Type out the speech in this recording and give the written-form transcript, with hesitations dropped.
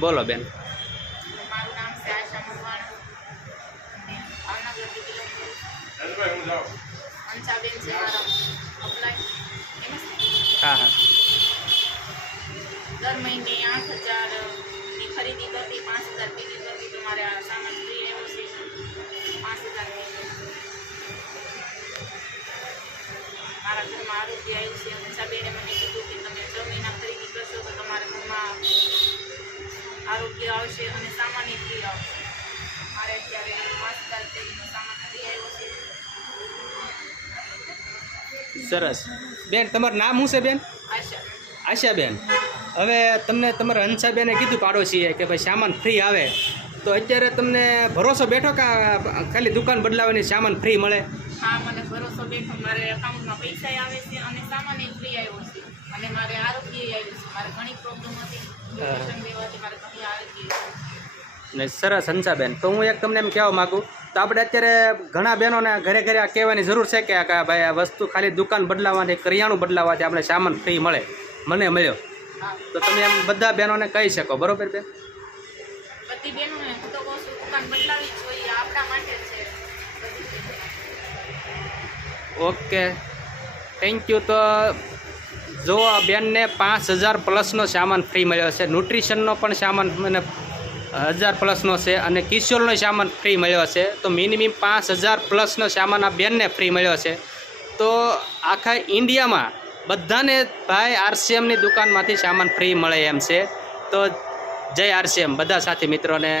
બોલો બેન. મારું નામ છે આશા મકવાણા અને ભાવનગરથી બિલોંગ કરું. અંશાબેન છે મારા અપ્લાય એમ હા હા દર મહિને 8,000ની ખરીદી કરતી 5,000 ભેગી કરતી તો મારે આ સામાન ફ્રી આવ્યો છે 5,000 મારા ઘરમાં આરોગ્ય આવ્યું છે. અંશાબેને મને કીધું કે તમે 6 મહિના ખરીદી કરશો તો તમારા ઘરમાં આરોગ્ય આવશે અને સામાન ફ્રી આવશે. મારે અત્યારે 5,000 ભેગીનો સામાન ફ્રી આવ્યો છે. સરસ બેન. તમારું નામ શું છે બેન? આશા. આશાબેન, હવે તમને તમારા હંસાબેને કીધું પાડોશીએ કે ભાઈ સામાન ફ્રી આવે, તો અત્યારે તમને ભરોસો બેઠો કે ખાલી દુકાન બદલાવાની સામાન ફ્રી મળે? હા, મને ભરોસો બેઠો. મારે એકાઉન્ટમાં પૈસા આવે છે અને સામાન ફ્રી આવ્યો છે અને મારે આરોગ્ય આવ્યું છે. મારે ઘણી પ્રોબ્લેમ હતી, ઇન્જેક્શન લેવાથી મારે ઘણી આરોગ્ય ને સરસ હંસાબેન. તો હું એક તમને એમ કહેવા માગું, તો આપણે અત્યારે ઘણા બહેનોને ઘરે ઘરે આ કહેવાની જરૂર છે કે ભાઈ આ વસ્તુ ખાલી દુકાન બદલાવાથી, કરિયાણું બદલાવાથી આપણે સામાન ફ્રી મળે, મને મળ્યો. હા, તો તમે એમ બધા બહેનોને કહી શકો, બરોબર બેન? બધી બહેનોને હું તો કહું છું દુકાન બદલાવી જ જોઈએ, આપણા માટે જ છે. Okay, thank you. તો જો આ બેનને 5,000 પ્લસનો સામાન ફ્રી મળ્યો છે. ન્યુટ્રિશનનો પણ સામાન મને 1,000 પ્લસનો છે અને કિશોરનો સામાન ફ્રી મળ્યો છે. તો મિનિમમ 5,000 પ્લસનો સામાન આ બેનને ફ્રી મળ્યો છે. તો આખા ઇન્ડિયામાં બધાને ભાઈ RCMની દુકાનમાંથી સામાન ફ્રી મળે એમ છે. તો જય RCM બધા સાથી મિત્રોને.